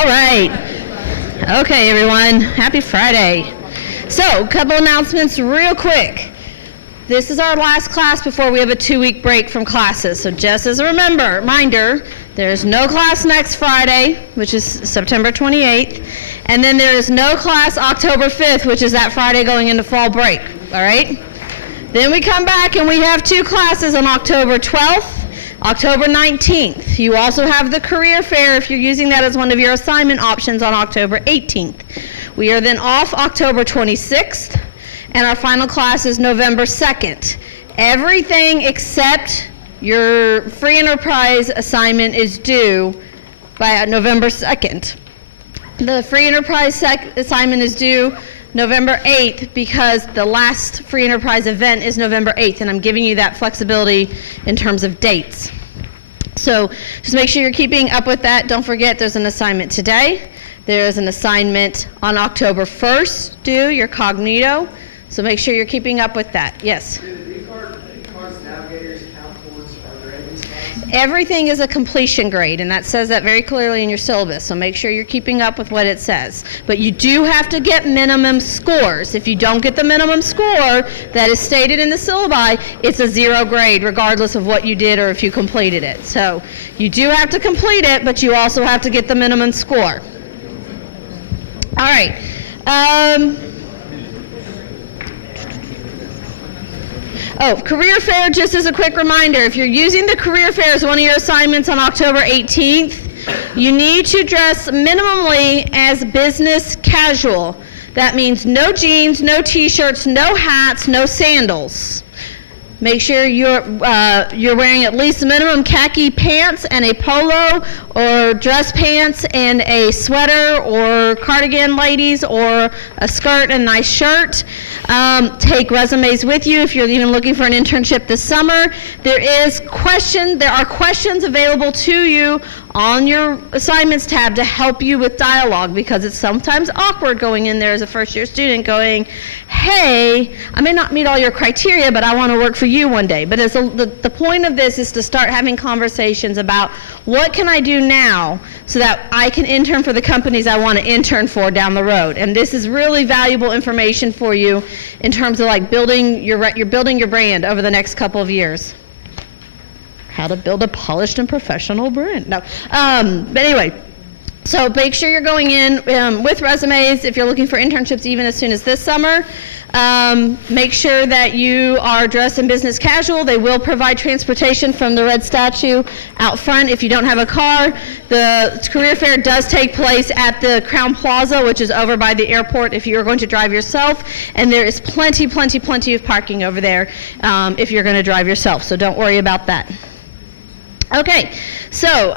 All right. Okay, everyone. Happy Friday. So, a couple announcements real quick. This is our last class before we have a 2-week break from classes. So just as a reminder, there's no class next Friday, which is September 28th. And then there is no class October 5th, which is that Friday going into fall break. All right? Then we come back and we have 2 classes on October 12th. October 19th. You also have the career fair if you're using that as one of your assignment options on October 18th. We are then off October 26th, and our final class is November 2nd. Everything except your free enterprise assignment is due by November 2nd. The free enterprise assignment is due November 8th because the last free enterprise event is November 8th, and I'm giving you that flexibility in terms of dates. So just make sure you're keeping up with that. Don't forget there's an assignment today. There's an assignment on October 1st due, your Cognito. So make sure you're keeping up with that. Yes? Everything is a completion grade, and that says that very clearly in your syllabus, so make sure you're keeping up with what it says. But you do have to get minimum scores. If you don't get the minimum score that is stated in the syllabi, it's a 0 grade, regardless of what you did or if you completed it. So you do have to complete it, but you also have to get the minimum score. All right. Career fair, just as a quick reminder, if you're using the career fair as one of your assignments on October 18th, you need to dress minimally as business casual. That means no jeans, no t-shirts, no hats, no sandals. Make sure you're wearing at least minimum khaki pants and a polo or dress pants and a sweater or cardigan, ladies, or a skirt and a nice shirt. Take resumes with you if you're even looking for an internship this summer. There are questions available to you on your assignments tab to help you with dialogue, because it's sometimes awkward going in there as a first-year student going, hey, I may not meet all your criteria, but I want to work for you one day. But the point of this is to start having conversations about what can I do now so that I can intern for the companies I want to intern for down the road. And this is really valuable information for you in terms of like building your brand over the next couple of years. How to build a polished and professional brand. No, but anyway, so make sure you're going in with resumes if you're looking for internships even as soon as this summer. Make sure that you are dressed in business casual. They will provide transportation from the red statue out front if you don't have a car. The career fair does take place at the Crown Plaza, which is over by the airport if you're going to drive yourself. And there is plenty of parking over there if you're going to drive yourself. So don't worry about that. Okay, so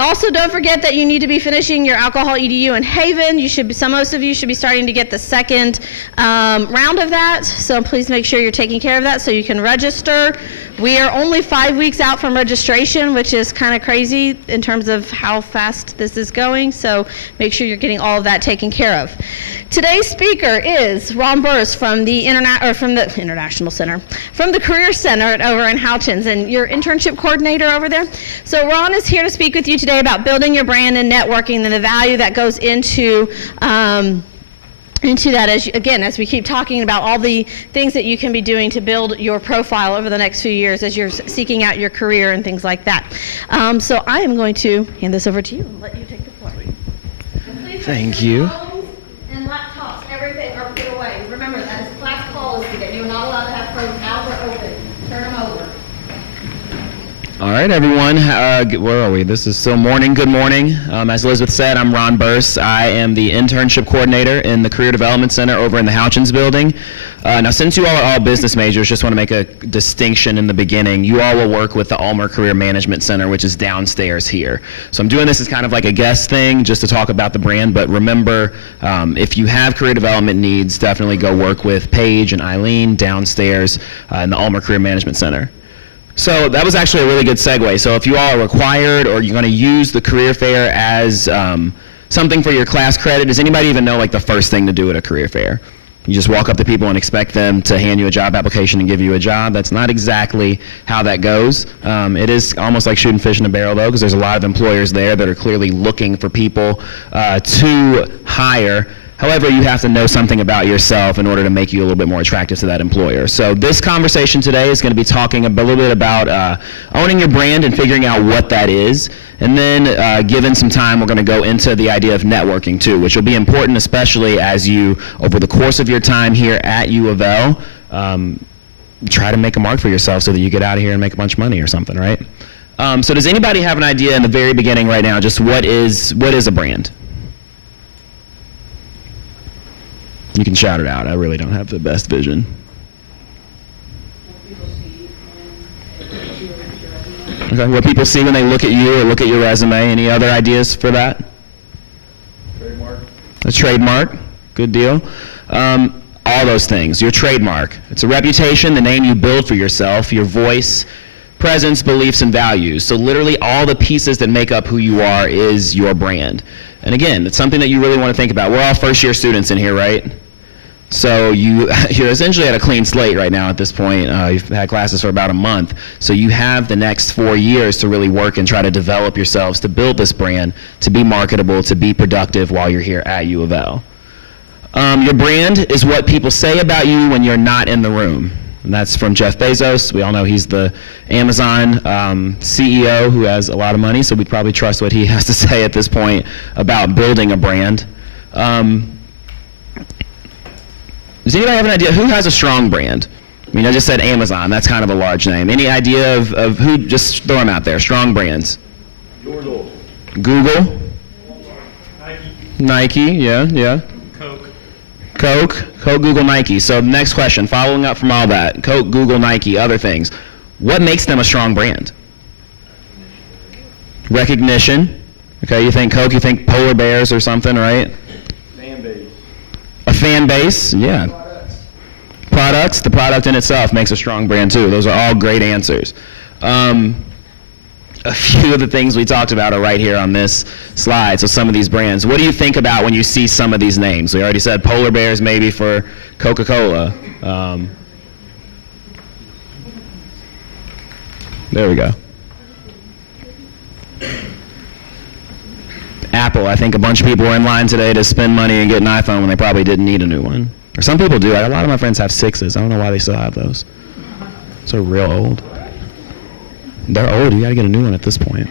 also don't forget that you need to be finishing your alcohol EDU in Haven. Most of you should be starting to get the second round of that, so please make sure you're taking care of that so you can register. We are only 5 weeks out from registration, which is kind of crazy in terms of how fast this is going, so make sure you're getting all of that taken care of. Today's speaker is Ron Burris from the International Center, from the Career Center over in Houchins, and your internship coordinator over there. So Ron is here to speak with you today about building your brand and networking and the value that goes into that as we keep talking about all the things that you can be doing to build your profile over the next few years as you're seeking out your career and things like that. So I am going to hand this over to you and let you take the floor. Thank you. And laptops, everything are put away. Remember, that is class policy that you're not allowed to have phones out or open. Turn them over. All right, everyone. Where are we? This is still morning. Good morning. As Elizabeth said, I'm Ron Burris. I am the internship coordinator in the Career Development Center over in the Houchins building. Now, since you all are all business majors, just want to make a distinction in the beginning. You all will work with the Ulmer Career Management Center, which is downstairs here. So I'm doing this as kind of like a guest thing, just to talk about the brand. But remember, if you have career development needs, definitely go work with Paige and Eileen downstairs in the Ulmer Career Management Center. So that was actually a really good segue. So if you all are required or you're going to use the career fair as something for your class credit, does anybody even know like the first thing to do at a career fair? You just walk up to people and expect them to hand you a job application and give you a job. That's not exactly how that goes. It is almost like shooting fish in a barrel, though, because there's a lot of employers there that are clearly looking for people to hire. However, you have to know something about yourself in order to make you a little bit more attractive to that employer. So this conversation today is going to be talking a little bit about owning your brand and figuring out what that is. And then given some time, we're going to go into the idea of networking too, which will be important, especially as you, over the course of your time here at U of L, try to make a mark for yourself so that you get out of here and make a bunch of money or something, right? So does anybody have an idea in the very beginning right now, just what is a brand? You can shout it out. I really don't have the best vision. Okay, what people see when they look at you or look at your resume. Any other ideas for that? Trademark. A trademark. Good deal. All those things. Your trademark. It's a reputation, the name you build for yourself, your voice, presence, beliefs, and values. So literally all the pieces that make up who you are is your brand. And again, it's something that you really want to think about. We're all first-year students in here, right? So you're essentially at a clean slate right now at this point. You've had classes for about a month. So you have the next 4 years to really work and try to develop yourselves to build this brand, to be marketable, to be productive while you're here at U of L. Your brand is what people say about you when you're not in the room. And that's from Jeff Bezos. We all know he's the Amazon CEO who has a lot of money, so we'd probably trust what he has to say at this point about building a brand. Does anybody have an idea? Who has a strong brand? I mean, I just said Amazon. That's kind of a large name. Any idea of who? Just throw them out there. Strong brands. Google. Google. Nike, yeah. Coke, Google, Nike. So next question, following up from all that. Coke, Google, Nike, other things. What makes them a strong brand? Recognition. Okay, you think Coke, you think polar bears or something, right? Fan base. A fan base, yeah. Products, the product in itself makes a strong brand too. Those are all great answers. A few of the things we talked about are right here on this slide. So some of these brands. What do you think about when you see some of these names? We already said polar bears maybe for Coca-Cola. There we go. Apple, I think a bunch of people were in line today to spend money and get an iPhone when they probably didn't need a new one. Or some people do. A lot of my friends have 6s. I don't know why they still have those. Those are real old. They're old. You got to get a new one at this point.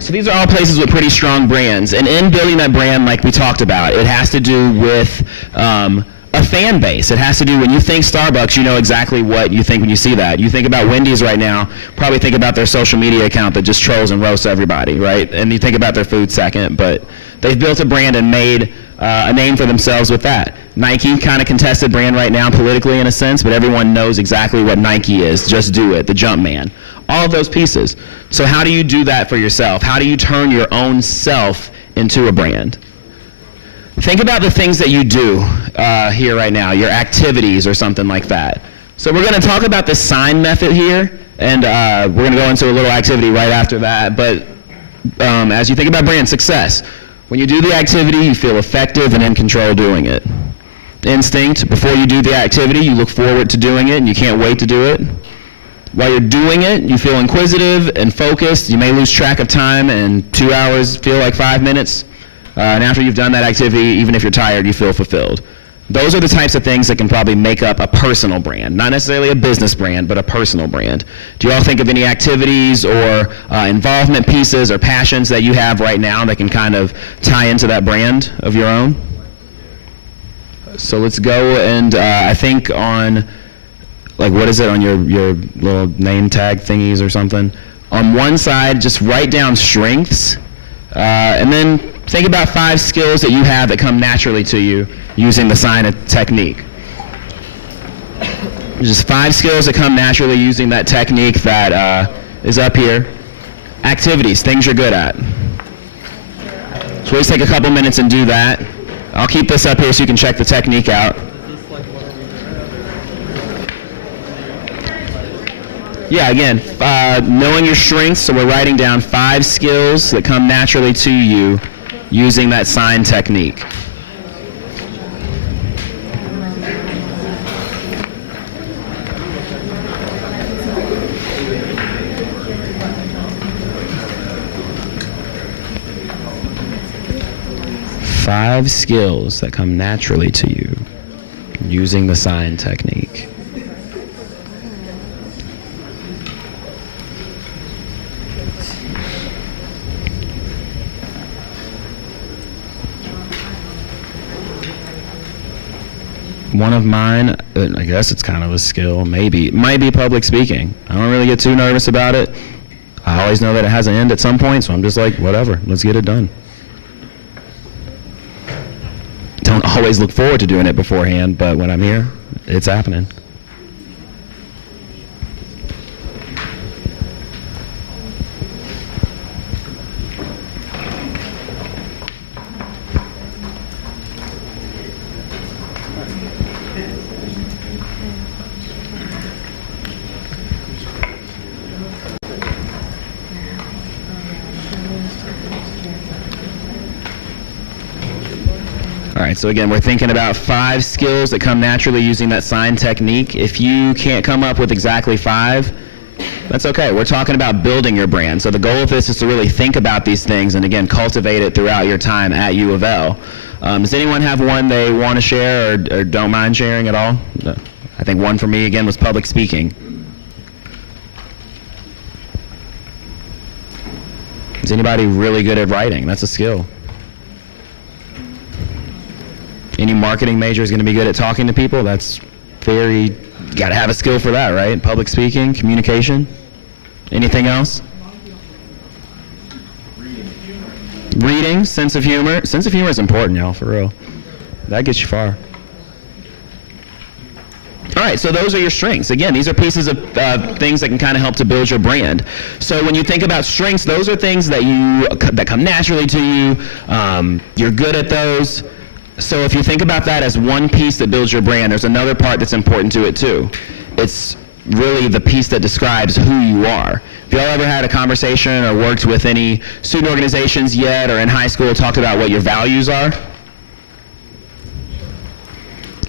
So these are all places with pretty strong brands. And in building that brand, like we talked about, it has to do with a fan base. It has to do, when you think Starbucks, you know exactly what you think when you see that. You think about Wendy's right now, probably think about their social media account that just trolls and roasts everybody, right? And you think about their food second, but they've built a brand and made a name for themselves with that. Nike, kind of contested brand right now politically in a sense, but everyone knows exactly what Nike is. Just do it, the Jumpman. All of those pieces. So how do you do that for yourself? How do you turn your own self into a brand? Think about the things that you do here right now, your activities or something like that. So we're going to talk about the sign method here, and we're going to go into a little activity right after that. But as you think about brand success, when you do the activity, you feel effective and in control doing it. Instinct, before you do the activity, you look forward to doing it and you can't wait to do it. While you're doing it, you feel inquisitive and focused. You may lose track of time and 2 hours feel like 5 minutes. And after you've done that activity, even if you're tired, you feel fulfilled. Those are the types of things that can probably make up a personal brand. Not necessarily a business brand, but a personal brand. Do you all think of any activities or involvement pieces or passions that you have right now that can kind of tie into that brand of your own? So let's go and I think on, like, what is it on your little name tag thingies or something? On one side, just write down strengths, and then think about 5 skills that you have that come naturally to you using the sign technique. Just 5 skills that come naturally using that technique that is up here. Activities, things you're good at. So let's take a couple minutes and do that. I'll keep this up here so you can check the technique out. Yeah, again, knowing your strengths, so we're writing down 5 skills that come naturally to you using that sign technique. 5 skills that come naturally to you using the sign technique. One of mine, I guess it's kind of a skill, maybe, might be public speaking. I don't really get too nervous about it. I always know that it has an end at some point, so I'm just like, whatever, let's get it done. Don't always look forward to doing it beforehand, but when I'm here, it's happening. All right, so again, we're thinking about 5 skills that come naturally using that sign technique. If you can't come up with exactly 5, that's okay. We're talking about building your brand. So the goal of this is to really think about these things and, again, cultivate it throughout your time at U of L. Does anyone have one they want to share or don't mind sharing at all? No. I think one for me, again, was public speaking. Is anybody really good at writing? That's a skill. Any marketing major is going to be good at talking to people. That's you got to have a skill for that, right? Public speaking, communication. Anything else? Reading, sense of humor. Sense of humor is important, y'all, for real. That gets you far. All right, so those are your strengths. Again, these are pieces of things that can kind of help to build your brand. So when you think about strengths, those are things that come naturally to you. You're good at those. So if you think about that as one piece that builds your brand, there's another part that's important to it too. It's really the piece that describes who you are. If y'all ever had a conversation or worked with any student organizations yet or in high school talked about what your values are?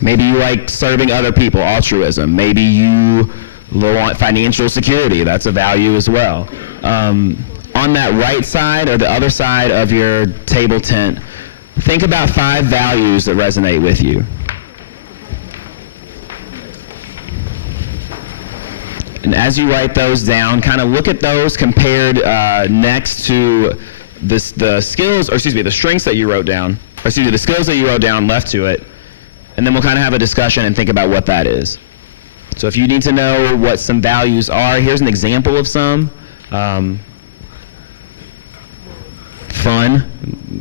Maybe you like serving other people, altruism. Maybe you want financial security, that's a value as well. On that right side or the other side of your table tent, think about 5 values that resonate with you. And as you write those down, kind of look at those compared next to the strengths that you wrote down, the skills that you wrote down left to it, and then we'll kind of have a discussion and think about what that is. So if you need to know what some values are, here's an example of some. Fun,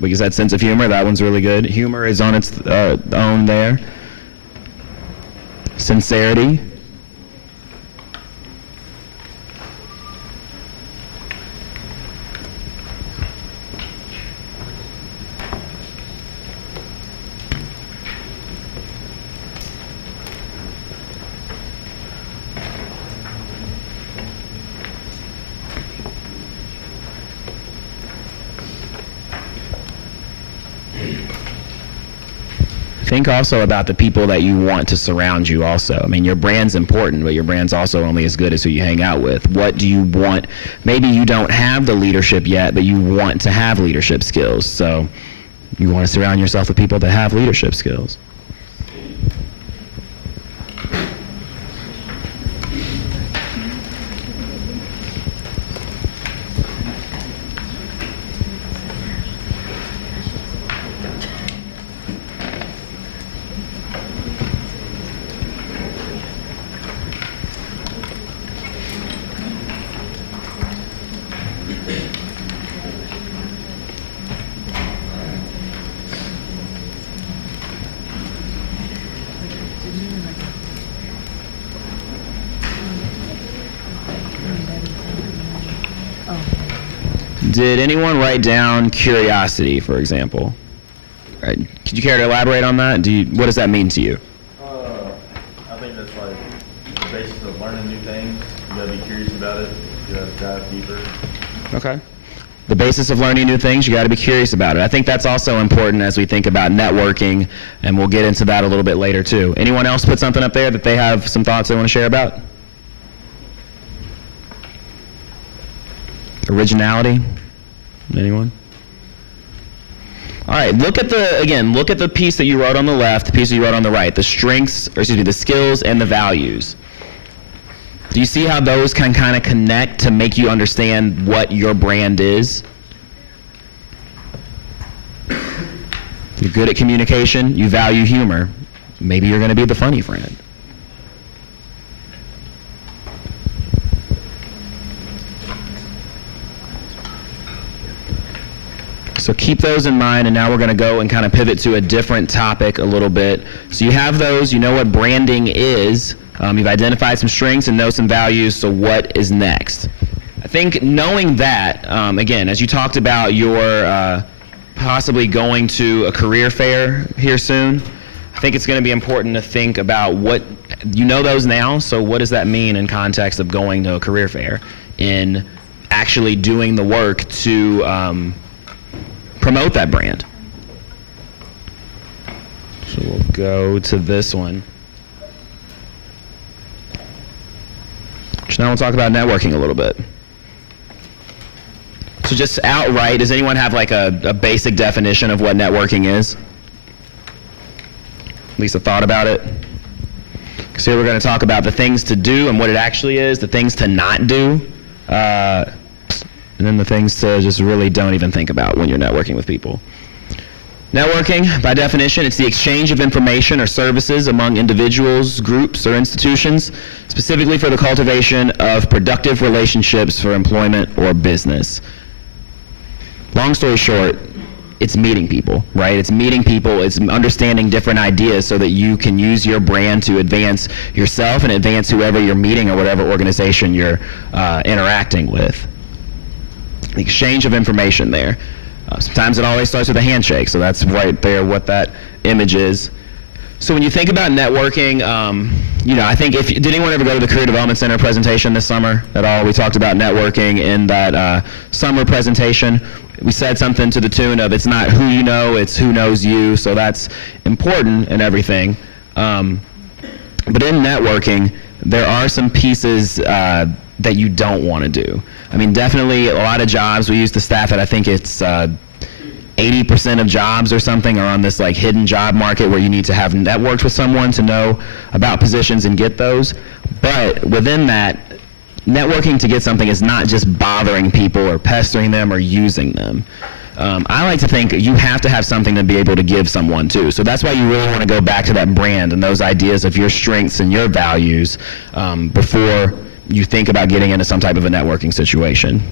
because that sense of humor, that one's really good. Humor is on its own there. Sincerity. Think also about the people that you want to surround you also. I mean, your brand's important, but your brand's also only as good as who you hang out with. What do you want? Maybe you don't have the leadership yet, but you want to have leadership skills. So you want to surround yourself with people that have leadership skills. Did anyone write down curiosity, for example? All right. Could you care to elaborate on that? What does that mean to you? I think that's like the basis of learning new things. You gotta be curious about it. You gotta dive deeper. Okay. The basis of learning new things, you got to be curious about it. I think that's also important as we think about networking, and we'll get into that a little bit later too. Anyone else put something up there that they have some thoughts they want to share about? Originality? Anyone? All right, look at the piece that you wrote on the left, the piece that you wrote on the right, the skills and the values. Do you see how those can kind of connect to make you understand what your brand is? You're good at communication, you value humor. Maybe you're going to be the funny friend. So keep those in mind, and now we're going to go and kind of pivot to a different topic a little bit. So you have those, you know what branding is, you've identified some strengths and know some values, so what is next? I think knowing that, again, as you talked about your possibly going to a career fair here soon, I think it's going to be important to think about what, you know those now, so what does that mean in context of going to a career fair, in actually doing the work to promote that brand. So we'll go to this one. So now we'll talk about networking a little bit. So just outright, does anyone have like a basic definition of what networking is? At least a thought about it? So here we're going to talk about the things to do and what it actually is, the things to not do, and then the things to just really don't even think about when you're networking with people. Networking, by definition, it's the exchange of information or services among individuals, groups, or institutions, specifically for the cultivation of productive relationships for employment or business. Long story short, it's meeting people, right? It's meeting people, it's understanding different ideas so that you can use your brand to advance yourself and advance whoever you're meeting or whatever organization you're interacting with. The exchange of information there. Sometimes it always starts with a handshake, so that's right there what that image is. So when you think about networking, I think did anyone ever go to the Career Development Center presentation this summer at all? We talked about networking in that summer presentation. We said something to the tune of, it's not who you know, it's who knows you, so that's important in everything. But in networking, there are some pieces that you don't want to do. I mean, definitely a lot of jobs, we use the stat that I think it's 80% of jobs or something are on this like hidden job market where you need to have networked with someone to know about positions and get those. But within that, networking to get something is not just bothering people or pestering them or using them. I like to think you have to have something to be able to give someone too. So that's why you really want to go back to that brand and those ideas of your strengths and your values before you think about getting into some type of a networking situation.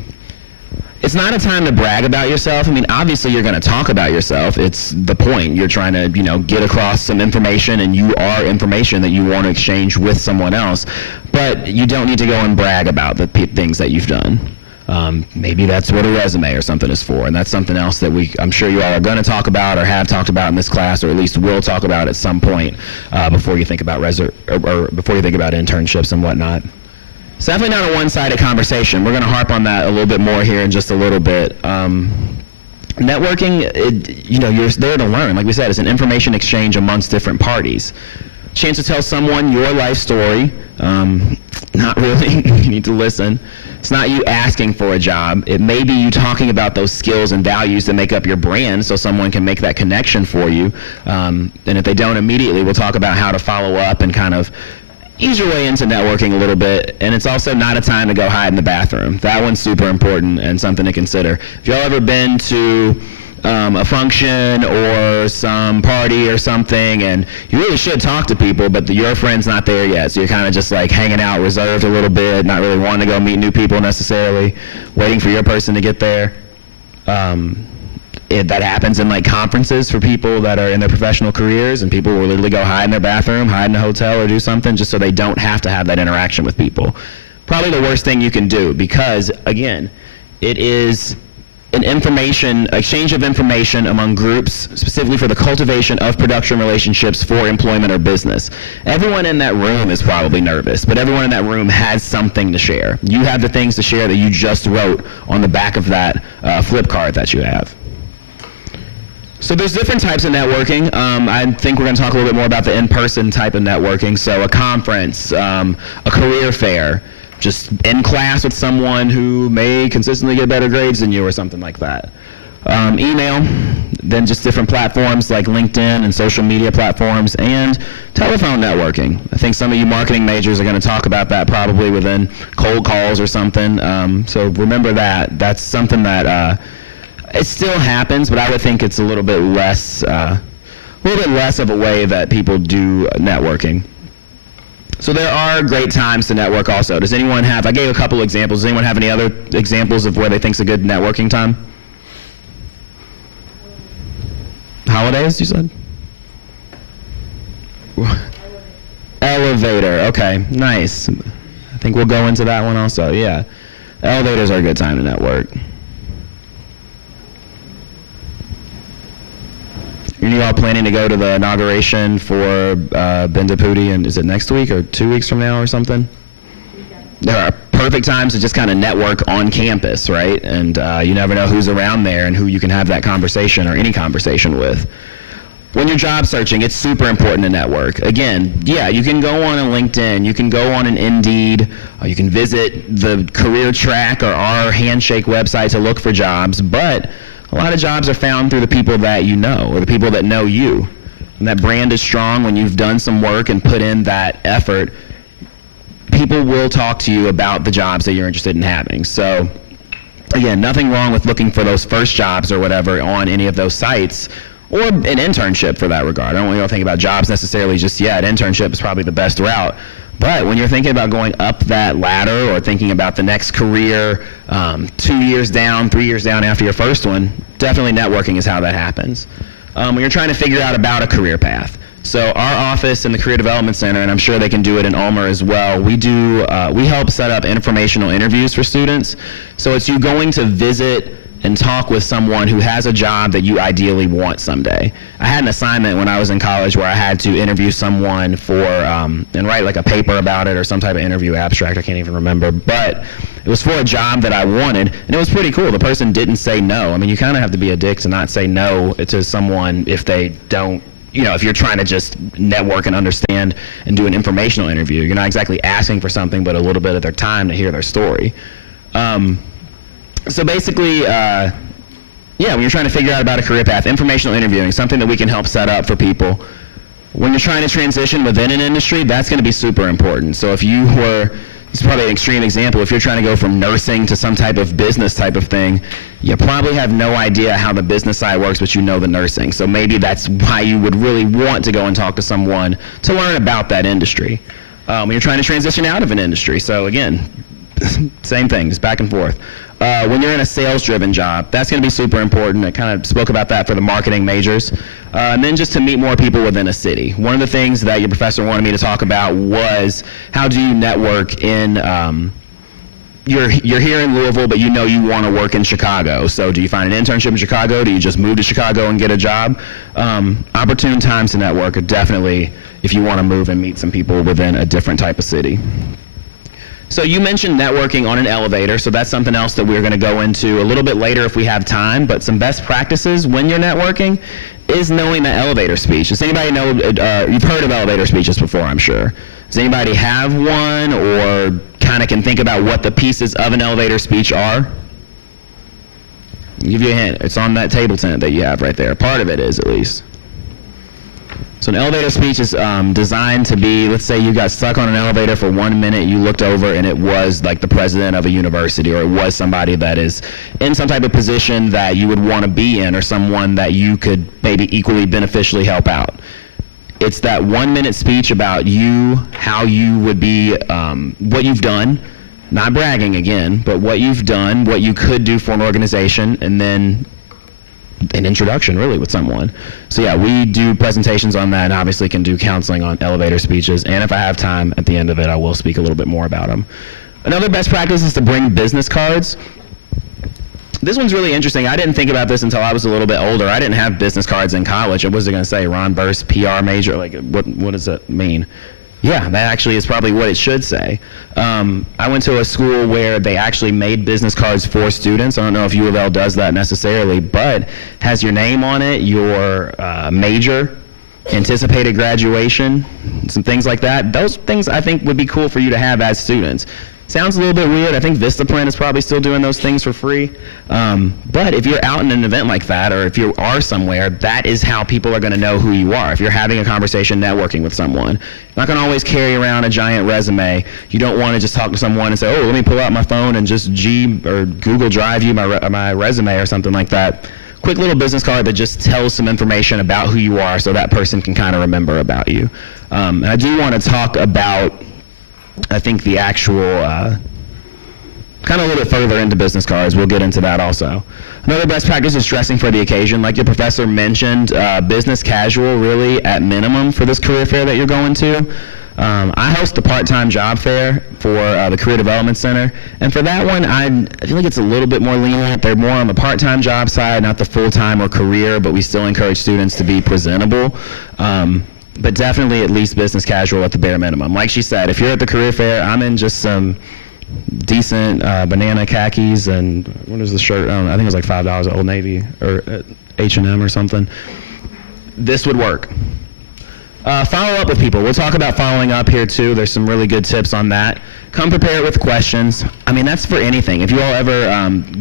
It's not a time to brag about yourself. I mean, obviously you're going to talk about yourself. It's the point. You're trying to, get across some information, and you are information that you want to exchange with someone else. But you don't need to go and brag about the things that you've done. Maybe that's what a resume or something is for, and that's something else that I'm sure you all are going to talk about or have talked about in this class, or at least will talk about at some point before you think about before you think about internships and whatnot. It's definitely not a one-sided conversation. We're going to harp on that a little bit more here in just a little bit. Networking, you're there to learn. Like we said, it's an information exchange amongst different parties. Chance to tell someone your life story. Not really. You need to listen. It's not you asking for a job. It may be you talking about those skills and values that make up your brand so someone can make that connection for you. And if they don't immediately, we'll talk about how to follow up and kind of ease your way into networking a little bit. And it's also not a time to go hide in the bathroom. That one's super important and something to consider. If y'all ever been to a function or some party or something, and you really should talk to people, but your friend's not there yet, so you're kind of just like hanging out, reserved a little bit, not really wanting to go meet new people necessarily, waiting for your person to get there. That happens in like conferences for people that are in their professional careers, and people will literally go hide in their bathroom, hide in a hotel, or do something just so they don't have to have that interaction with people. Probably the worst thing you can do, because again, it is an exchange of information among groups, specifically for the cultivation of production relationships for employment or business. Everyone in that room is probably nervous, but everyone in that room has something to share. You have the things to share that you just wrote on the back of that flip card that you have. So there's different types of networking. I think we're going to talk a little bit more about the in-person type of networking. So a conference, a career fair, just in class with someone who may consistently get better grades than you or something like that. email, then just different platforms like LinkedIn and social media platforms, and telephone networking. I think some of you marketing majors are going to talk about that probably within cold calls or something. So remember that. That's something that it still happens, but I would think it's a little bit less of a way that people do networking. So there are great times to network also. Does anyone have, I gave a couple examples. Does anyone have any other examples of where they think's a good networking time? Holidays, you said? Elevator, okay, nice. I think we'll go into that one also, yeah. Elevators are a good time to network. Are you all planning to go to the inauguration for Bendapudi, and is it next week or 2 weeks from now or something? There are perfect times to just kind of network on campus, right? And you never know who's around there and who you can have that conversation or any conversation with. When you're job searching, it's super important to network. Again, yeah, you can go on a LinkedIn, you can go on an Indeed, you can visit the Career Track or our Handshake website to look for jobs, but a lot of jobs are found through the people that you know or the people that know you. And that brand is strong when you've done some work and put in that effort. People will talk to you about the jobs that you're interested in having. So again, nothing wrong with looking for those first jobs or whatever on any of those sites, or an internship for that regard. I don't want you to think about jobs necessarily just yet. Internship is probably the best route. But when you're thinking about going up that ladder or thinking about the next career 2 years down, 3 years down after your first one, definitely networking is how that happens. When you're trying to figure out about a career path. So our office in the Career Development Center, and I'm sure they can do it in Ulmer as well, we help set up informational interviews for students. So it's you going to visit and talk with someone who has a job that you ideally want someday. I had an assignment when I was in college where I had to interview someone for, and write like a paper about it or some type of interview abstract, I can't even remember, but it was for a job that I wanted, and it was pretty cool. The person didn't say no. I mean, you kind of have to be a dick to not say no to someone if they don't, if you're trying to just network and understand and do an informational interview. You're not exactly asking for something, but a little bit of their time to hear their story. So basically, when you're trying to figure out about a career path, informational interviewing, something that we can help set up for people. When you're trying to transition within an industry, that's going to be super important. So if you were, this is probably an extreme example, if you're trying to go from nursing to some type of business type of thing, you probably have no idea how the business side works, but you know the nursing. So maybe that's why you would really want to go and talk to someone to learn about that industry. When you're trying to transition out of an industry, so again, same thing, just back and forth. When you're in a sales-driven job, that's going to be super important. I kind of spoke about that for the marketing majors. And then just to meet more people within a city. One of the things that your professor wanted me to talk about was how do you network in, you're here in Louisville, but you know you want to work in Chicago. So do you find an internship in Chicago? Do you just move to Chicago and get a job? Opportune times to network are definitely if you want to move and meet some people within a different type of city. So you mentioned networking on an elevator, so that's something else that we're going to go into a little bit later if we have time, but some best practices when you're networking is knowing the elevator speech. Does anybody know, you've heard of elevator speeches before, I'm sure. Does anybody have one or kind of can think about what the pieces of an elevator speech are? I'll give you a hint. It's on that table tent that you have right there. Part of it is, at least. So an elevator speech is designed to be, let's say you got stuck on an elevator for 1 minute, you looked over and it was like the president of a university, or it was somebody that is in some type of position that you would want to be in, or someone that you could maybe equally beneficially help out. It's that 1 minute speech about you, how you would be, what you've done, not bragging again, but what you've done, what you could do for an organization, and then an introduction really with someone. So yeah, we do presentations on that and obviously can do counseling on elevator speeches, and if I have time at the end of it, I will speak a little bit more about them. Another best practice is to bring business cards. This one's really interesting. I didn't think about this until I was a little bit older. I didn't have business cards in college. What was it going to say? Ron Burst, PR major? Like, what does that mean? Yeah, that actually is probably what it should say. I went to a school where they actually made business cards for students. I don't know if U of L does that necessarily, but has your name on it, your major, anticipated graduation, some things like that. Those things I think would be cool for you to have as students. Sounds a little bit weird. I think Vistaprint is probably still doing those things for free. But if you're out in an event like that, or if you are somewhere, that is how people are going to know who you are. If you're having a conversation, networking with someone, you're not going to always carry around a giant resume. You don't want to just talk to someone and say, oh, let me pull out my phone and just or Google Drive you my resume or something like that. Quick little business card that just tells some information about who you are so that person can kind of remember about you. And I do want to talk about, I think, the actual, kind of a little bit further into business cards. We'll get into that also. Another best practice is dressing for the occasion. Like your professor mentioned, business casual really at minimum for this career fair that you're going to. I host the part-time job fair for the Career Development Center, and for that one, I feel like it's a little bit more lenient. They're more on the part-time job side, not the full-time or career, but we still encourage students to be presentable. But definitely at least business casual at the bare minimum. Like she said, if you're at the career fair, I'm in just some decent banana khakis and what is the shirt? I think it was like $5 at Old Navy or at H&M or something. This would work. Follow up with people. We'll talk about following up here too. There's some really good tips on that. Come prepared with questions. I mean, that's for anything. If you all ever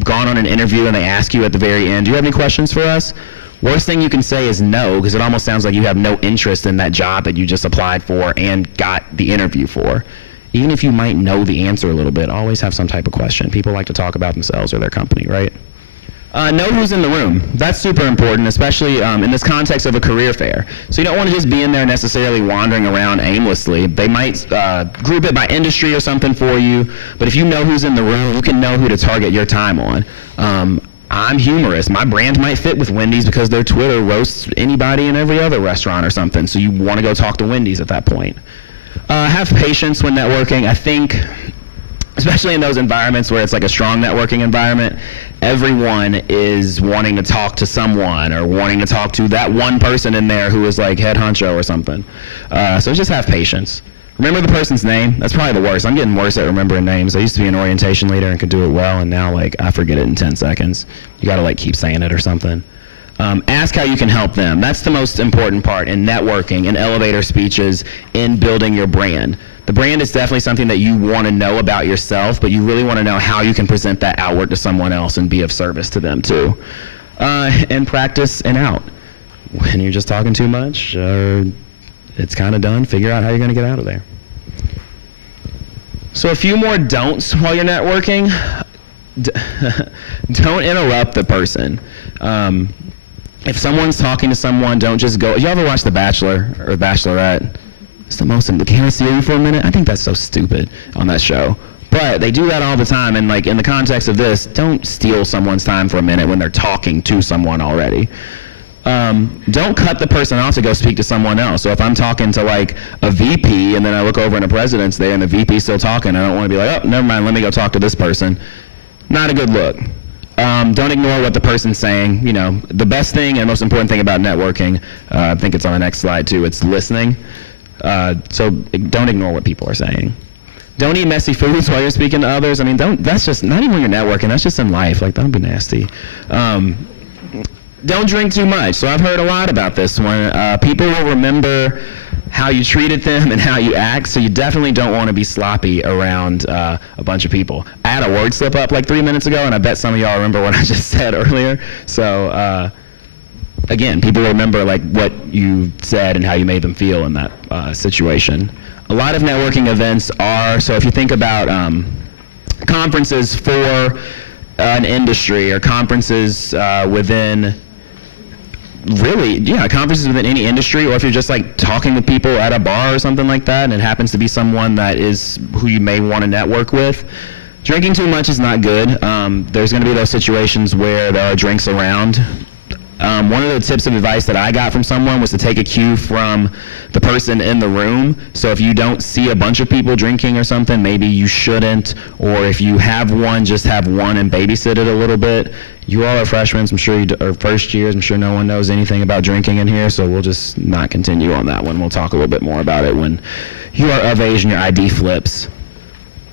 gone on an interview and they ask you at the very end, do you have any questions for us? Worst thing you can say is no, because it almost sounds like you have no interest in that job that you just applied for and got the interview for. Even if you might know the answer a little bit, always have some type of question. People like to talk about themselves or their company, right? Know who's in the room. That's super important, especially in this context of a career fair. So you don't want to just be in there necessarily wandering around aimlessly. They might group it by industry or something for you, but if you know who's in the room, you can know who to target your time on. I'm humorous. My brand might fit with Wendy's because their Twitter roasts anybody in every other restaurant or something, so you want to go talk to Wendy's at that point. Have patience when networking. I think, especially in those environments where it's like a strong networking environment, everyone is wanting to talk to someone or wanting to talk to that one person in there who is like head honcho or something. So just have patience. Remember the person's name. That's probably the worst. I'm getting worse at remembering names. I used to be an orientation leader and could do it well, and now like I forget it in 10 seconds. You got to like keep saying it or something. Ask how you can help them. That's the most important part in networking, in elevator speeches, in building your brand. The brand is definitely something that you want to know about yourself, but you really want to know how you can present that outward to someone else and be of service to them too. And practice and out. When you're just talking too much, or it's kind of done, figure out how you're going to get out of there. So a few more don'ts while you're networking. Don't interrupt the person. If someone's talking to someone, don't just go. You ever watch The Bachelor or Bachelorette? It's the most, can I steal you for a minute? I think that's so stupid on that show. But they do that all the time, and like in the context of this, don't steal someone's time for a minute when they're talking to someone already. Don't cut the person off to go speak to someone else. So if I'm talking to like a VP and then I look over and the president's there and the VP's still talking, I don't want to be like, oh, never mind, let me go talk to this person. Not a good look. Don't ignore what the person's saying. You know, the best thing and most important thing about networking, I think it's on the next slide too, it's listening. So don't ignore what people are saying. Don't eat messy foods while you're speaking to others. I mean, that's just, not even when you're networking, that's just in life. Like, don't be nasty. Don't drink too much. So I've heard a lot about this one. People will remember how you treated them and how you act, so you definitely don't want to be sloppy around a bunch of people. I had a word slip up like 3 minutes ago, and I bet some of y'all remember what I just said earlier. So again, people remember like what you said and how you made them feel in that situation. A lot of networking events are, so if you think about conferences for an industry or conferences within conferences within any industry, or if you're just like talking with people at a bar or something like that and it happens to be someone that is who you may want to network with, drinking too much is not good. There's going to be those situations where there are drinks around. One of the tips of advice that I got from someone was to take a cue from the person in the room. So if you don't see a bunch of people drinking or something, maybe you shouldn't. Or if you have one, just have one and babysit it a little bit. You all are freshmen, I'm sure or first years. I'm sure no one knows anything about drinking in here, so we'll just not continue on that one. We'll talk a little bit more about it when you are of age and your ID flips.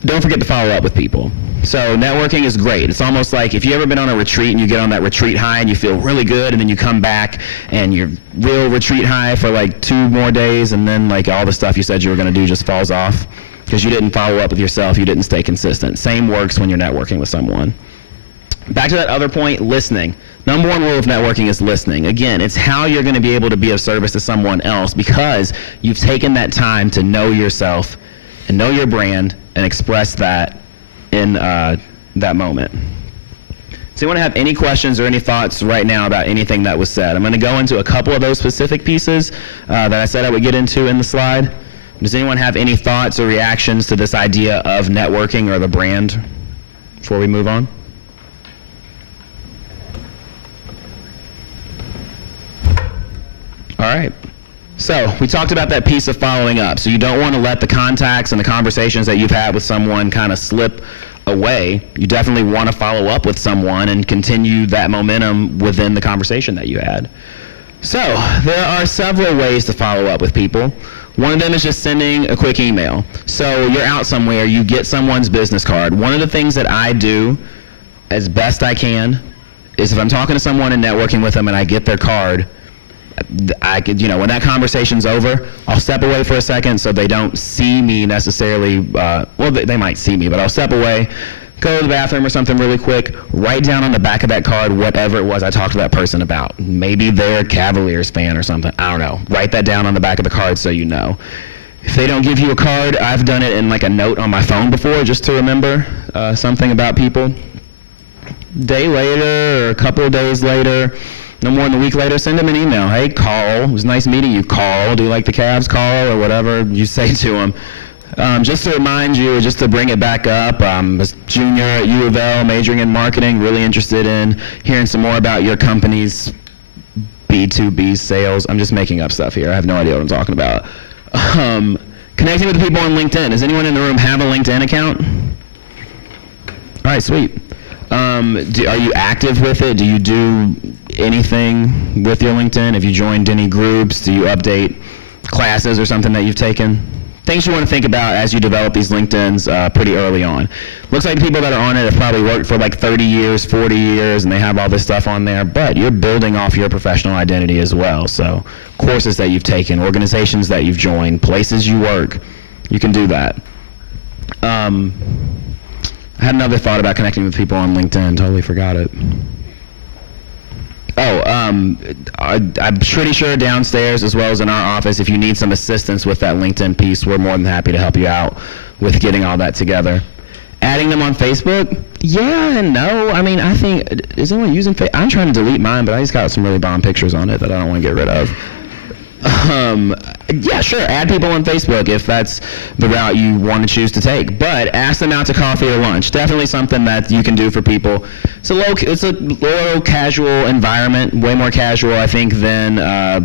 Don't forget to follow up with people. So networking is great. It's almost like if you ever been on a retreat and you get on that retreat high and you feel really good, and then you come back and you're real retreat high for like 2 more days, and then like all the stuff you said you were going to do just falls off. because you didn't follow up with yourself, you didn't stay consistent. Same works when you're networking with someone. Back to that other point, listening. Number one rule of networking is listening. Again, it's how you're going to be able to be of service to someone else because you've taken that time to know yourself and know your brand and express that in that moment. Does anyone have any questions or any thoughts right now about anything that was said? I'm going to go into a couple of those specific pieces that I said I would get into in the slide. Does anyone have any thoughts or reactions to this idea of networking or the brand before we move on? All right. So we talked about that piece of following up. So you don't want to let the contacts and the conversations that you've had with someone kind of slip away. You definitely want to follow up with someone and continue that momentum within the conversation that you had. So there are several ways to follow up with people. One of them is just sending a quick email. So you're out somewhere, you get someone's business card. One of the things that I do as best I can is if I'm talking to someone and networking with them and I get their card, I could, when that conversation's over, I'll step away for a second so they don't see me necessarily. Well, they might see me, but I'll step away, go to the bathroom or something really quick, write down on the back of that card whatever it was I talked to that person about. Maybe they're a Cavaliers fan or something. I don't know. Write that down on the back of the card so you know. If they don't give you a card, I've done it in like a note on my phone before just to remember something about people. Day later or a couple of days later, no more than a week later, send them an email. Hey, Carl, it was nice meeting you. Carl, do you like the Cavs, Carl, or whatever you say to them. Just to remind you, just to bring it back up, I'm a junior at U of L, majoring in marketing, really interested in hearing some more about your company's B2B sales. I'm just making up stuff here. I have no idea what I'm talking about. Connecting with people on LinkedIn. Does anyone in the room have a LinkedIn account? All right, sweet. Are you active with it? Do you do anything with your LinkedIn? Have you joined any groups? Do you update classes or something that you've taken? Things you want to think about as you develop these LinkedIns pretty early on. Looks like the people that are on it have probably worked for like 30 years, 40 years, and they have all this stuff on there, but you're building off your professional identity as well. So courses that you've taken, organizations that you've joined, places you work, you can do that. I had another thought about connecting with people on LinkedIn. Totally forgot it. I'm pretty sure downstairs as well as in our office, if you need some assistance with that LinkedIn piece, we're more than happy to help you out with getting all that together. Adding them on Facebook? Yeah and no. I mean, I think, is anyone using Facebook? I'm trying to delete mine, but I just got some really bomb pictures on it that I don't want to get rid of. Yeah, sure, add people on Facebook if that's the route you want to choose to take. But ask them out to coffee or lunch. Definitely something that you can do for people. It's a low casual environment, way more casual, I think, than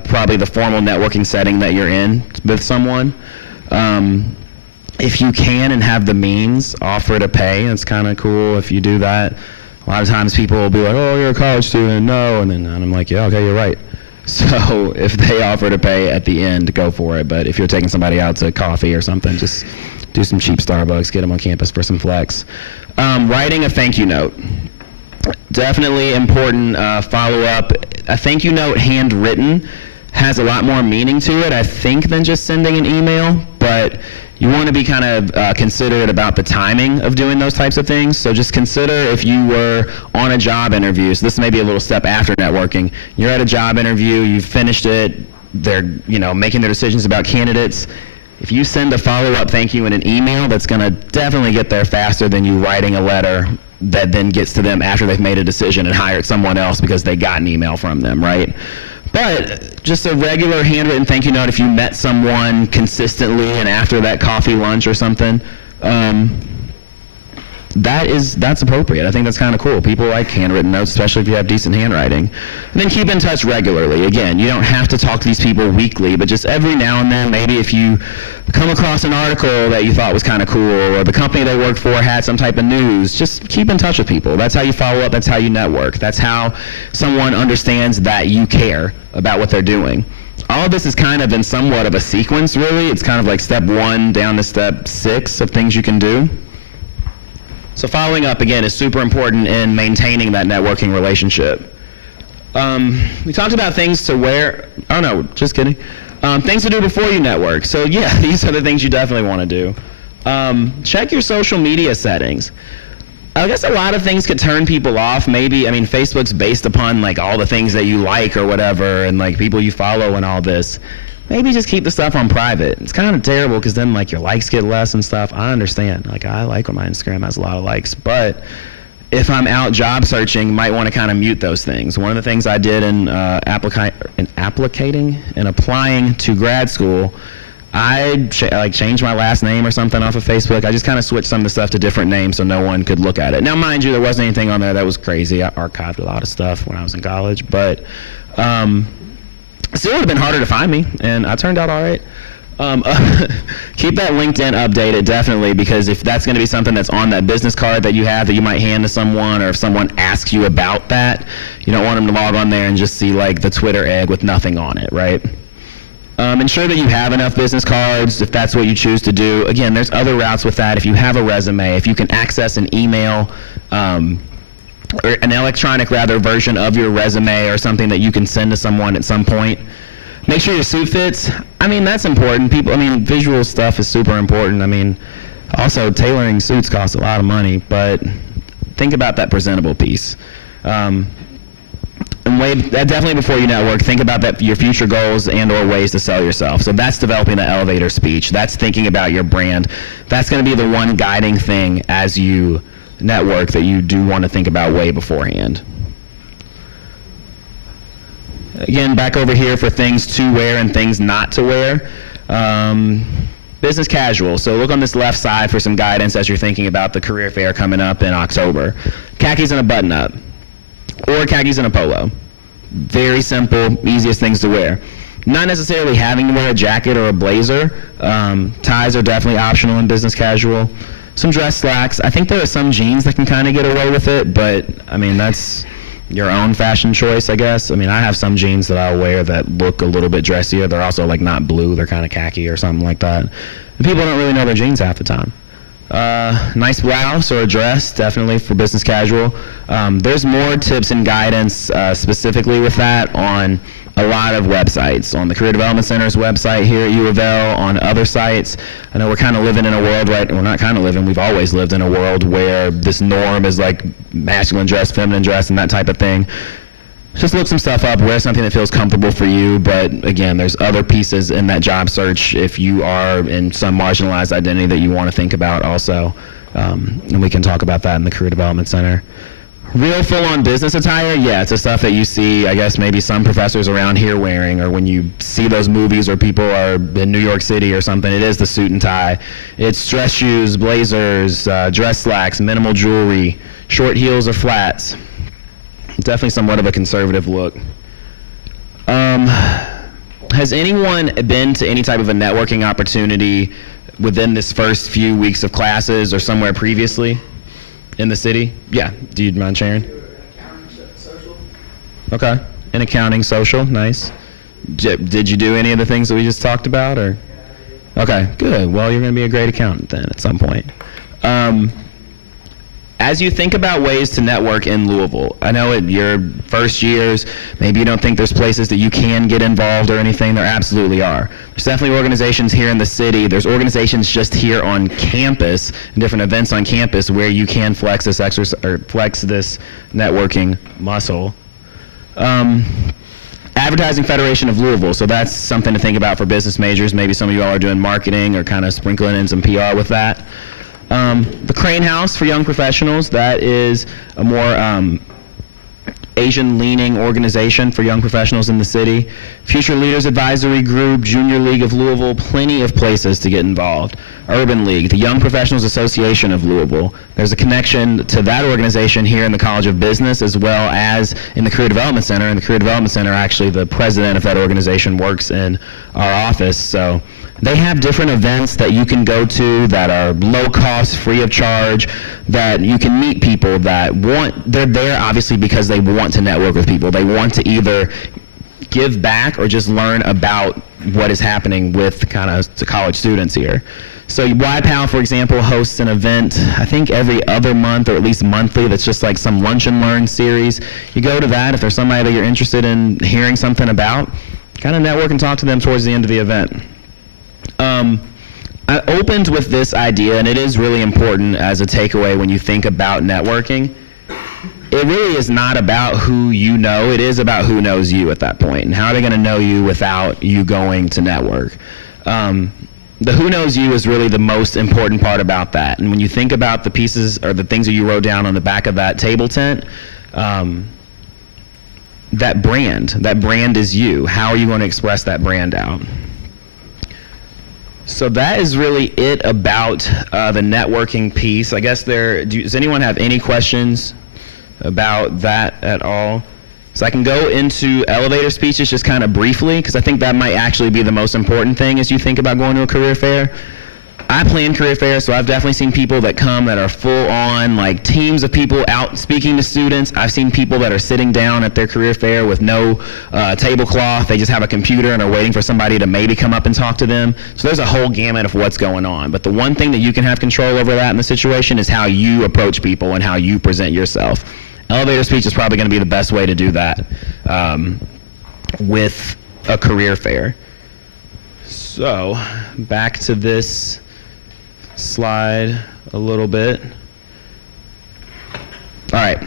probably the formal networking setting that you're in with someone. If you can and have the means, offer to pay. It's kind of cool if you do that. A lot of times people will be like, oh, you're a college student, no. And I'm like, yeah, okay, you're right. So if they offer to pay at the end, go for it. But if you're taking somebody out to coffee or something, just do some cheap Starbucks, get them on campus for some flex. Writing a thank you note. Definitely important follow-up. A thank you note handwritten has a lot more meaning to it, I think, than just sending an email. But you want to be kind of considerate about the timing of doing those types of things. So just consider if you were on a job interview. So this may be a little step after networking. You're at a job interview, you've finished it, they're making their decisions about candidates. If you send a follow-up thank you in an email, that's going to definitely get there faster than you writing a letter that then gets to them after they've made a decision and hired someone else because they got an email from them, right? But just a regular handwritten thank you note if you met someone consistently and after that coffee, lunch or something, that's appropriate. I think that's kind of cool. People like handwritten notes, especially if you have decent handwriting. And then keep in touch regularly. Again, you don't have to talk to these people weekly, but just every now and then, maybe if you come across an article that you thought was kind of cool or the company they worked for had some type of news, just keep in touch with people. That's how you follow up. That's how you network. That's how someone understands that you care about what they're doing. All of this is kind of in somewhat of a sequence, really. It's kind of like step 1 down to step 6 of things you can do. So following up, again, is super important in maintaining that networking relationship. We talked about things to wear. Oh, no, just kidding. Things to do before you network. So, yeah, these are the things you definitely want to do. Check your social media settings. I guess a lot of things could turn people off. Maybe, I mean, Facebook's based upon like all the things that you like or whatever, and like people you follow and all this. Maybe just keep the stuff on private. It's kind of terrible because then like your likes get less and stuff. I understand. Like I like when my Instagram has a lot of likes, but if I'm out job searching, might want to kind of mute those things. One of the things I did in applying to grad school, I changed my last name or something off of Facebook. I just kind of switched some of the stuff to different names so no one could look at it. Now, mind you, there wasn't anything on there that was crazy. I archived a lot of stuff when I was in college, but it still would have been harder to find me, and I turned out all right. Keep that LinkedIn updated, definitely, because if that's going to be something that's on that business card that you have that you might hand to someone, or if someone asks you about that, you don't want them to log on there and just see like the Twitter egg with nothing on it, right? Ensure that you have enough business cards if that's what you choose to do. Again, there's other routes with that. If you have a resume, if you can access an email, or an electronic version of your resume or something that you can send to someone at some point. Make sure your suit fits. I mean, that's important. Visual stuff is super important. I mean, also tailoring suits costs a lot of money, but think about that presentable piece. And definitely before you network, think about your future goals and or ways to sell yourself. So that's developing the elevator speech. That's thinking about your brand. That's going to be the one guiding thing as you network that you do want to think about way beforehand. Again, back over here for things to wear and things not to wear. Business casual. So look on this left side for some guidance as you're thinking about the career fair coming up in October. Khakis and a button-up, or khakis and a polo. Very simple, easiest things to wear. Not necessarily having to wear a jacket or a blazer. Ties are definitely optional in business casual. Some dress slacks. I think there are some jeans that can kind of get away with it, but I mean, that's your own fashion choice, I guess. I mean, I have some jeans that I'll wear that look a little bit dressier. They're also like not blue, they're kind of khaki or something like that. And people don't really know their jeans half the time. Nice blouse or a dress, definitely for business casual. There's more tips and guidance specifically with that on a lot of websites, on the Career Development Center's website here at U of L, on other sites. I know we're kind of living in a world, right? We're not kind of living, we've always lived in a world where this norm is like masculine dress, feminine dress, and that type of thing. Just look some stuff up, wear something that feels comfortable for you, but again, there's other pieces in that job search if you are in some marginalized identity that you want to think about also, and we can talk about that in the Career Development Center. Real full-on business attire, yeah, it's the stuff that you see, I guess, maybe some professors around here wearing, or when you see those movies where people are in New York City or something, it is the suit and tie. It's dress shoes, blazers, dress slacks, minimal jewelry, short heels or flats. Definitely somewhat of a conservative look. Has anyone been to any type of a networking opportunity within this first few weeks of classes or somewhere previously in the city? Yeah, do you mind sharing? Okay, in accounting, social, nice. Did you do any of the things that we just talked about, or? Okay, good. Well, you're going to be a great accountant then at some point. As you think about ways to network in Louisville, I know at your first years, maybe you don't think there's places that you can get involved or anything. There absolutely are. There's definitely organizations here in the city. There's organizations just here on campus, and different events on campus where you can flex this networking muscle. Advertising Federation of Louisville, so that's something to think about for business majors. Maybe some of you all are doing marketing or kind of sprinkling in some PR with that. The Crane House for young professionals, that is a more Asian-leaning organization for young professionals in the city. Future Leaders Advisory Group, Junior League of Louisville, plenty of places to get involved. Urban League, the Young Professionals Association of Louisville. There's a connection to that organization here in the College of Business as well as in the Career Development Center. And the Career Development Center, actually, the president of that organization works in our office. So they have different events that you can go to that are low cost, free of charge, that you can meet people that they're there obviously because they want to network with people. They want to either give back or just learn about what is happening with kind of to college students here. So YPAL, for example, hosts an event, I think every other month or at least monthly, that's just like some lunch and learn series. You go to that if there's somebody that you're interested in hearing something about, kind of network and talk to them towards the end of the event. I opened with this idea, and it is really important as a takeaway when you think about networking. It really is not about who you know, it is about who knows you at that point, and how are they going to know you without you going to network. The who knows you is really the most important part about that. And when you think about the pieces or the things that you wrote down on the back of that table tent, that brand is you. How are you going to express that brand out? So that is really it about the networking piece. I guess does anyone have any questions about that at all? So I can go into elevator speeches just kind of briefly, because I think that might actually be the most important thing as you think about going to a career fair. I plan career fairs, so I've definitely seen people that come that are full on, like teams of people out speaking to students. I've seen people that are sitting down at their career fair with no tablecloth. They just have a computer and are waiting for somebody to maybe come up and talk to them. So there's a whole gamut of what's going on. But the one thing that you can have control over that in the situation is how you approach people and how you present yourself. Elevator speech is probably going to be the best way to do that with a career fair. So back to this slide a little bit. All right.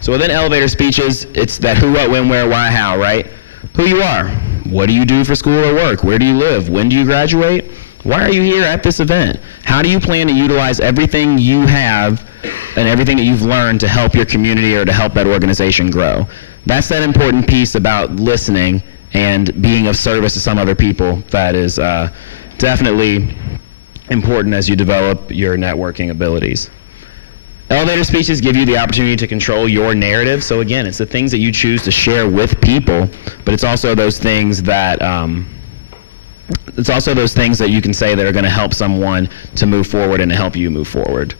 So within elevator speeches, it's that who, what, when, where, why, how, right? Who you are. What do you do for school or work? Where do you live? When do you graduate? Why are you here at this event? How do you plan to utilize everything you have and everything that you've learned to help your community or to help that organization grow? That's that important piece about listening and being of service to some other people that is definitely important as you develop your networking abilities. Elevator speeches give you the opportunity to control your narrative. So again, it's the things that you choose to share with people, but it's also those things that you can say that are going to help someone to move forward and to help you move forward.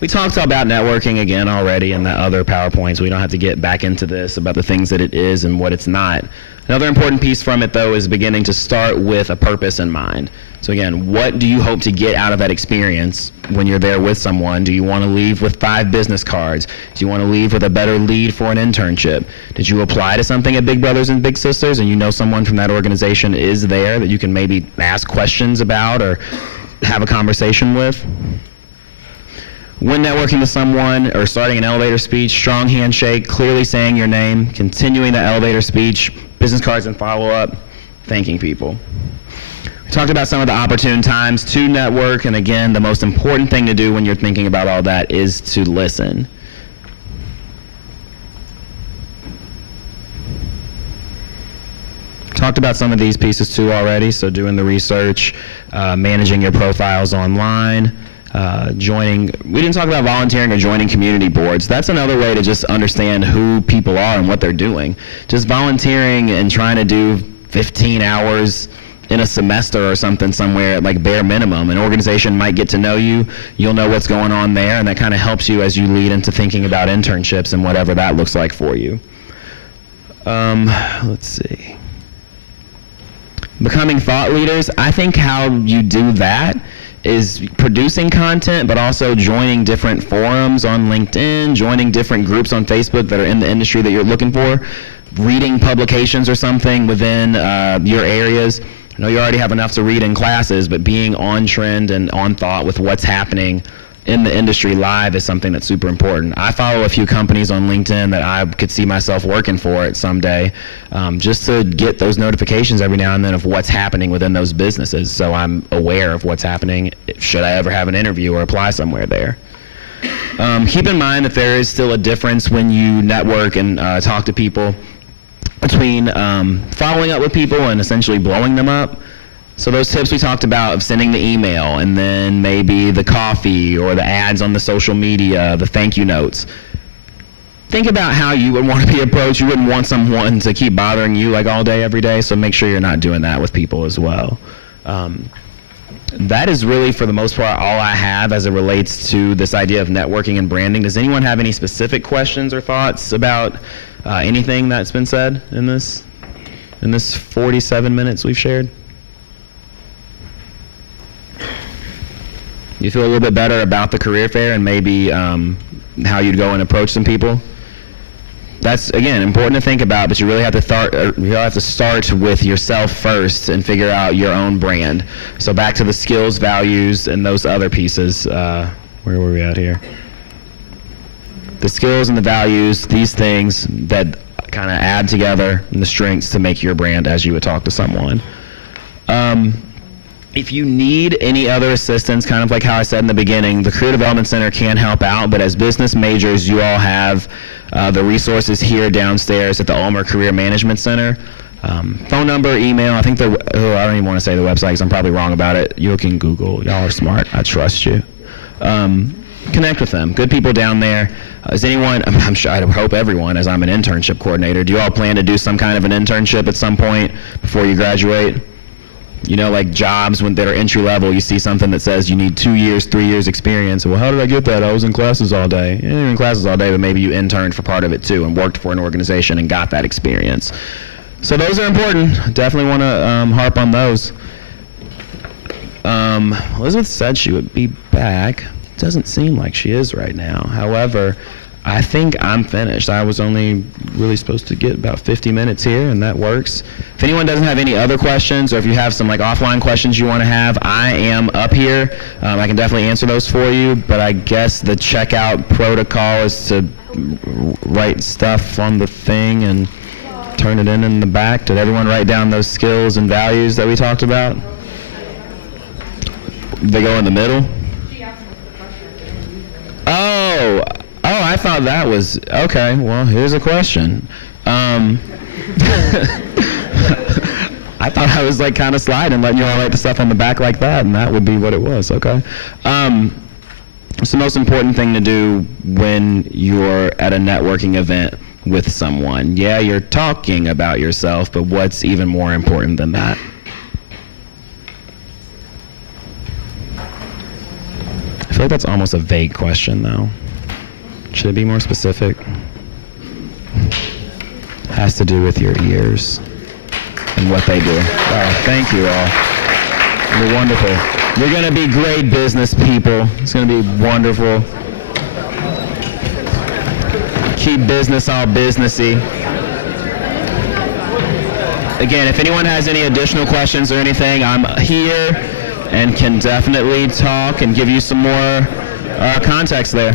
We talked about networking again already in the other PowerPoints. We don't have to get back into this about the things that it is and what it's not. Another important piece from it, though, is beginning to start with a purpose in mind. So again, what do you hope to get out of that experience when you're there with someone? Do you want to leave with 5 business cards? Do you want to leave with a better lead for an internship? Did you apply to something at Big Brothers and Big Sisters and you know someone from that organization is there that you can maybe ask questions about or have a conversation with? When networking with someone or starting an elevator speech, strong handshake, clearly saying your name, continuing the elevator speech, business cards and follow-up, thanking people. We talked about some of the opportune times to network, and again, the most important thing to do when you're thinking about all that is to listen. Talked about some of these pieces too already, so doing the research, managing your profiles online, we didn't talk about volunteering or joining community boards. That's another way to just understand who people are and what they're doing. Just volunteering and trying to do 15 hours in a semester or something somewhere at like bare minimum. An organization might get to know you, you'll know what's going on there, and that kind of helps you as you lead into thinking about internships and whatever that looks like for you. Let's see. Becoming thought leaders, I think how you do that is producing content, but also joining different forums on LinkedIn, joining different groups on Facebook that are in the industry that you're looking for, reading publications or something within your areas. I know you already have enough to read in classes, but being on trend and on thought with what's happening in the industry live is something that's super important. I follow a few companies on LinkedIn that I could see myself working for it someday, just to get those notifications every now and then of what's happening within those businesses, so I'm aware of what's happening should I ever have an interview or apply somewhere there. Keep in mind that there is still a difference when you network and talk to people between following up with people and essentially blowing them up. So those tips we talked about of sending the email and then maybe the coffee or the ads on the social media, the thank you notes. Think about how you would want to be approached. You wouldn't want someone to keep bothering you like all day, every day, so make sure you're not doing that with people as well. That is really, for the most part, all I have as it relates to this idea of networking and branding. Does anyone have any specific questions or thoughts about anything that's been said in this 47 minutes we've shared? You feel a little bit better about the career fair and maybe how you'd go and approach some people? that's, again, important to think about, but you really have to start with yourself first and figure out your own brand. So back to the skills, values, and those other pieces. Where were we at here? The skills and the values, these things that kind of add together, and the strengths to make your brand as you would talk to someone. If you need any other assistance, kind of like how I said in the beginning, the Career Development Center can help out, but as business majors, you all have the resources here downstairs at the Ulmer Career Management Center. Phone number, email, I think I don't even want to say the website because I'm probably wrong about it. You can Google. Y'all are smart. I trust you. Connect with them. Good people down there. Is anyone, I'm sure, I hope everyone, as I'm an internship coordinator, do you all plan to do some kind of an internship at some point before you graduate? You know, like jobs that are entry level, you see something that says you need 2 years, 3 years experience. Well, how did I get that? I was in classes all day. Yeah, you're in classes all day, but maybe you interned for part of it too and worked for an organization and got that experience. So those are important. Definitely want to harp on those. Elizabeth said she would be back. Doesn't seem like she is right now. However, I think I'm finished. I was only really supposed to get about 50 minutes here, and that works. If anyone doesn't have any other questions, or if you have some like offline questions you want to have, I am up here. I can definitely answer those for you, but I guess the checkout protocol is to write stuff on the thing and turn it in the back. Did everyone write down those skills and values that we talked about? They go in the middle? Oh, I thought that was, okay, well, here's a question. I thought I was like kind of sliding, letting you all write the stuff on the back like that, and that would be what it was, okay. It's the most important thing to do when you're at a networking event with someone. Yeah, you're talking about yourself, but what's even more important than that? I feel like that's almost a vague question, though. Should it be more specific? Has to do with your ears and what they do. Oh, thank you all. You're wonderful. You're going to be great business people. It's going to be wonderful. Keep business all businessy. Again, if anyone has any additional questions or anything, I'm here and can definitely talk and give you some more context there.